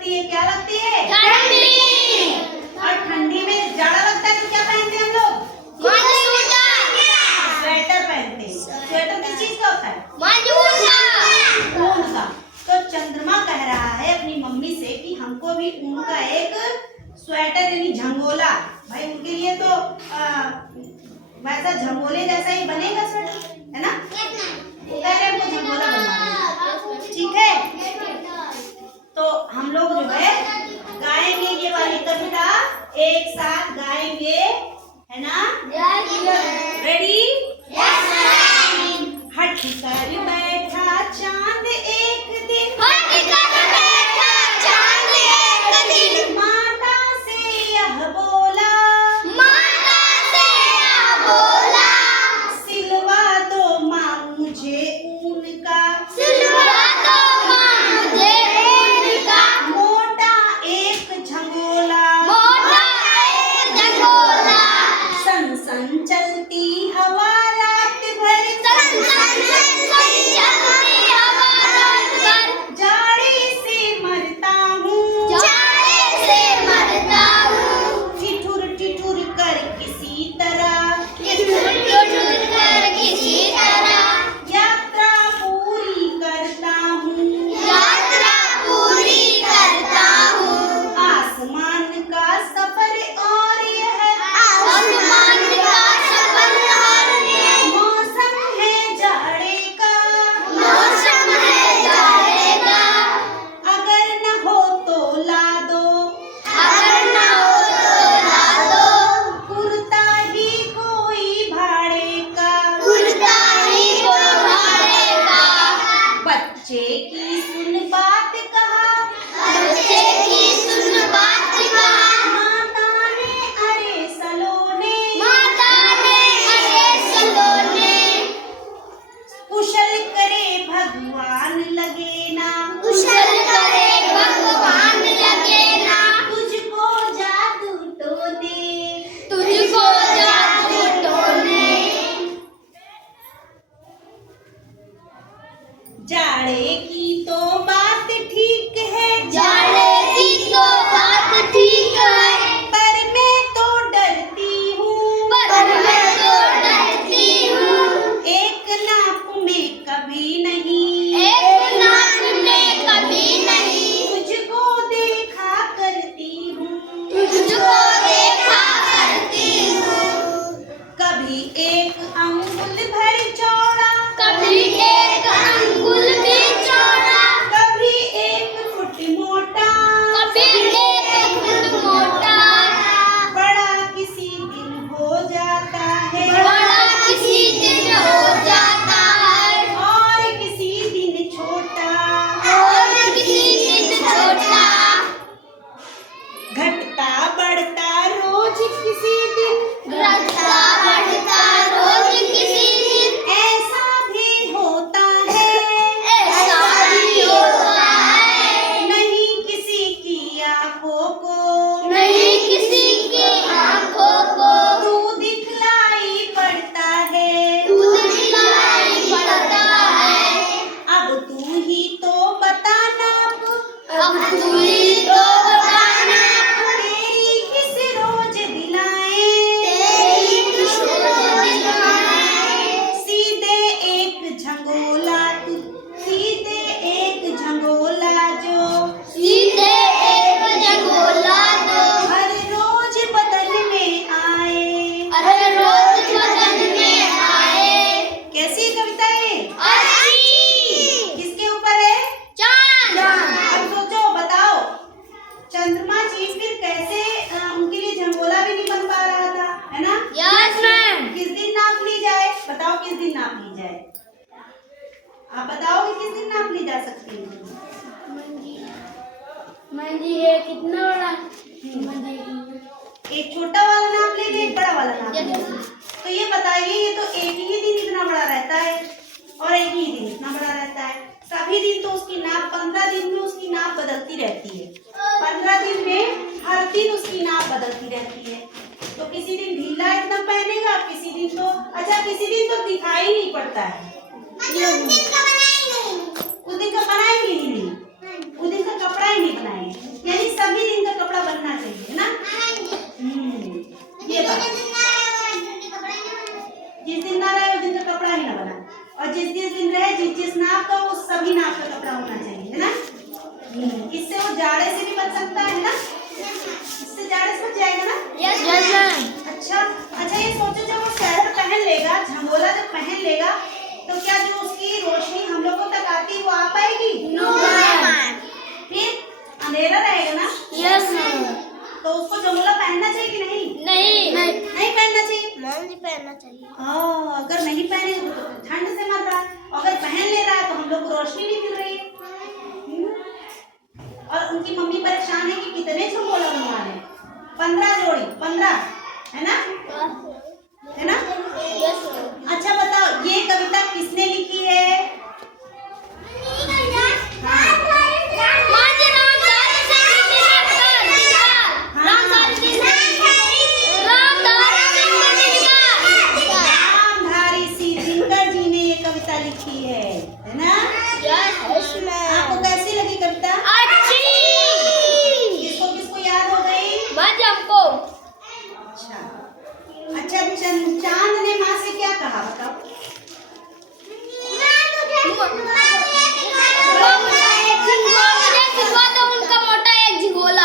लगती है? क्या लगती है? ठंडी। और ठंडी में जाड़ा लगता है तो क्या पहनते हैं हम लोग? स्वेटर पहनते हैं। स्वेटर किस चीज का होता है? ऊन का। तो चंद्रमा कह रहा है अपनी मम्मी से कि हमको भी ऊन का एक स्वेटर यानी झंगोला, भाई उनके लिए तो वैसा झंगोले जैसा ही बनेगा स्वेटर, है ना? वो कह रहे हैं हमको झंगोला बनवाना, ठीक है? तो हम लोग जो है गाएंगे ये वाली कविता, एक साथ गाएंगे, है ना? रेडी? हट कर बैठा चांद एक दिन, माता से यह बोला, सिलवा दो माँ मुझे ऊन का, मोटा एक झंगोला, सन सन चलती हवा रात भर, जाड़े से मरता हूँ, ठिठुर ठिठुर कर किसी तरह, यात्रा पूरी करता हूँ, आसमान का सफर और यह मौसम है जाड़े का, अगर न हो तो ला दो, कुर्ता ही कोई भाड़े का, बच्चे की सुन बात कहा, माता ने अरे सलोने, कुशल करे भगवान लगे ना, तुझको जादू टोने, जाड़े की तो बात ठीक है, पर मैं तो डरती हूँ, एक नाप में कभी नहीं, तुझको देखा करती हूँ, कभी एक अंगुल भर चौड़ा, कभी एक फुट मोटा, बड़ा किसी दिन हो जाता है, और किसी दिन छोटा, घटता बढ़ता रोज किसी दिन, ऐसा भी होता है, नहीं किसी की आंखों को, तू दिखलाई पड़ता है, अब तू ही तो बताना, तेरी किस रोज दिलाएं, सीधे एक झंगोला जो हर रोज बदन में आए। कैसी कविता है? किसके ऊपर है? अब सोचो, बताओ चंद्रमा जी फिर कैसे उनके लिए झंगोला भी नहीं बन पा रहा था, है ना? किस दिन नाप ली जाए? बताओ किस दिन नाप ली जाए? आप बताओ कि किस दिन नाप ली जा सकती है? कितना बड़ा? एक छोटा वाला नाप लेंगे, एक बड़ा वाला नाप लेंगे। तो ये बताइए, ये तो एक ही दिन इतना बड़ा रहता है और एक ही दिन इतना बड़ा रहता है, सभी दिन तो उसकी नाप 15 दिन में उसकी नाप बदलती रहती है, 15 दिन में हर दिन उसकी नाप बदलती रहती है। तो किसी दिन ढीला इतना पहनेगा, किसी दिन तो किसी दिन तो दिखाई नहीं पड़ता है, उस दिन का बनाएंगे ही नहीं, उस दिन का कपड़ा ही नहीं बनाएंगे। सकता है ना, इससे जाड़े समझ जाएगा ना। Yes ma'am. अच्छा अच्छा, ये सोचो जब वो स्वेटर पहन लेगा, झंगोला जब पहन लेगा, तो क्या जो उसकी रोशनी हम लोगों तक आती है वो आ पाएगी? No ma'am. फिर अंधेरा रहेगा ना। Yes ma'am. तो उसको झंगोला पहनना चाहिए कि नहीं? नहीं नहीं नहीं पहनना चाहिए। मैम नहीं पहनना चाहिए। अगर नहीं पहनेगा तो ठंड से मर रहा है, अगर पहन ले रहा है तो हम लोग को रोशनी नहीं मिल रही है। और उनकी मम्मी परेशान है कि कितने झंगोला बनवा रहे हैं, 15 जोड़ी, 15 है ना, है ना। Yes ma'am. अच्छा बताओ, ये कविता किसने लिखी है? रामधारी सिंह दिनकर जी ने ये कविता लिखी है ना। आपको कैसी लगी कविता? किसको किसको याद हो गई? अच्छा अच्छा, चांद ने माँ से क्या कहा बताओ?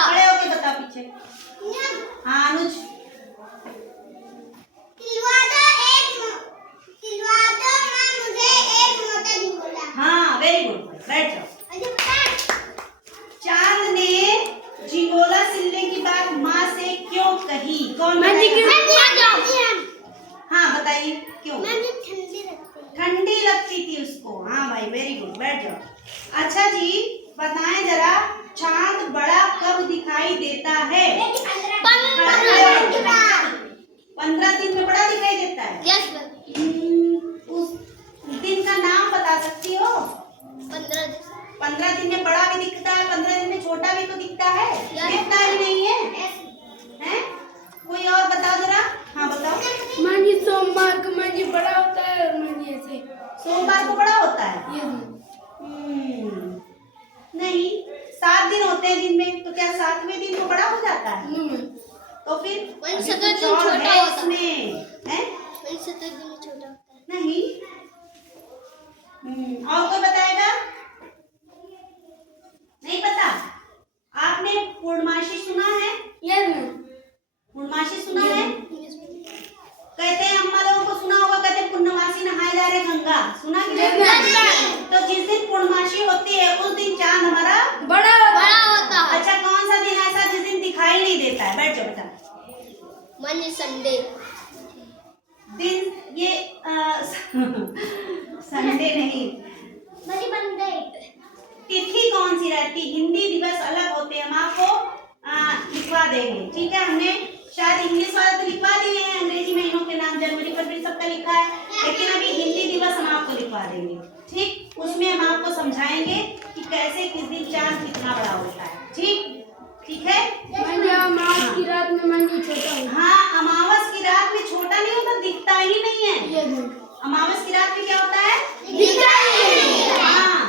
खड़े होके बताओ पीछे। हाँ अनुज, हाँ वेरी गुड, बैठ जाओ। चांद ने झिंगोला सिलने की बात माँ से क्यों कही? कौन बताएगा? हाँ बताइए क्यों? ठंडी लगती थी उसको। हाँ भाई वेरी गुड, बैठ जाओ। अच्छा जी बताएं जरा, चांद बड़ा कब दिखाई देता है? 15 दिन में बड़ा दिखाई देता है। उस दिन का नाम बता सकती हो? 15 दिन में बड़ा भी दिखता है, 15 दिन में छोटा भी तो दिखता है, दिखता ही नहीं है, हैं? कोई और बताओ जरा। हाँ बताओ। सोमवार को मंजी बड़ा होता है और मंजी ऐसे। सोमवार को बड़ा होता है? नहीं, 7 दिन होते हैं दिन में, तो क्या 7वें दिन को बड़ा हो जाता है? तो फिर दिन छोटा छोटा है होता इसमें, हैं? नहीं। और कोई बताएगा? नहीं पता? आपने पूर्णमासी सुना है? पूर्णमासी सुना है? कहते हैं अम्मा लोगों को सुना होगा, कहते हैं पूर्णमासी नहाए जा रहे गंगा, सुना कि नहीं? तो जिस दिन पूर्णमासी होती है उस दिन चांद हमारा बड़ा होता है। अच्छा, कौन सा दिन ऐसा जिस दिन दिखाई नहीं देता है? बैठ जाओ बेटा। संडे दिन ये संडे नहीं, तिथि कौन सी रहती? हिंदी दिवस अलग होते हैं, हम आपको लिखवा देंगे, ठीक है। हमने शायद इंग्लिश वाला तो लिखवा दिए हैं, अंग्रेजी महीनों के नाम जनवरी फरवरी सबका लिखा है, लेकिन अभी हिंदी दिवस हम आपको लिखवा देंगे, ठीक। उसमें हम आपको समझाएंगे कि कैसे किस दिन चांद कितना बड़ा होता है, ठीक ठीक है। अमावस की रात में मंजी छोटा होता है। हाँ, अमावस की रात में छोटा नहीं होता, दिखता ही नहीं है। अमावस की रात में क्या होता है? हाँ,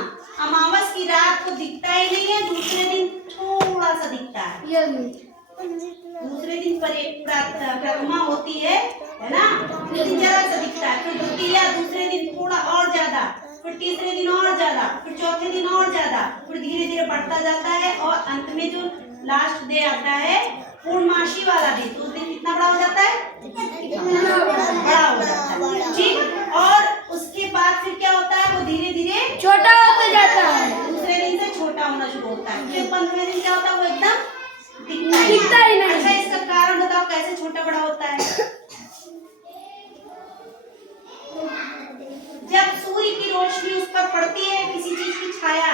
अमावस की रात को दिखता ही नहीं है, दूसरे दिन थोड़ा सा दिखता है। दूसरे दिन प्रतिमा होती है ना, उस दिन जरा सा दिखता है, फिर द्वितीया दूसरे दिन थोड़ा और ज्यादा, फिर तीसरे दिन और ज्यादा, फिर चौथे दिन और ज्यादा, फिर धीरे धीरे बढ़ता जाता है और अंत में जो लास्ट डे आता है पूर्णमासी वाला दिन, तो उस दिन कितना बड़ा हो जाता है? बड़ा हो जाता है, ठीक। और उसके बाद फिर क्या होता है? वो धीरे धीरे छोटा होता जाता है, दूसरे दिन से छोटा होना शुरू होता है, फिर 15वें दिन क्या होता है? वो एकदम दिखता ही नहीं। अच्छा, इसका कारण बताओ कैसे छोटा बड़ा होता है? जब सूर्य की रोशनी उस पर पड़ती है, किसी चीज की छाया,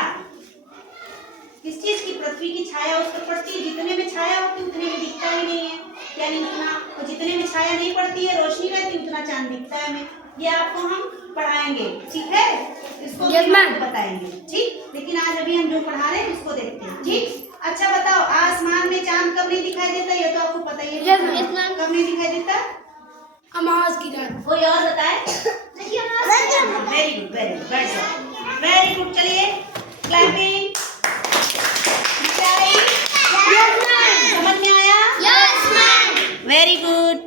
किस चीज की, पृथ्वी की छाया उस पर पड़ती है, जितने में छाया होती है उतने में दिखता ही नहीं है, यानी उतना, और जितने में छाया नहीं पड़ती है, रोशनी रहती है, उतना चांद दिखता है हमें। ये आपको हम पढ़ाएंगे, ठीक है, इसको बताएंगे, ठीक। लेकिन आज अभी हम जो पढ़ा रहे हैं उसको देखते हैं, ठीक। अच्छा बताओ, आसमान में चांद कब नहीं दिखाई देता? ये तो आपको पता ही है। कब नहीं दिखाई देता? अमावस की रात। कोई और बताए? Very good, very good, very good, चलिए क्लैपिंग।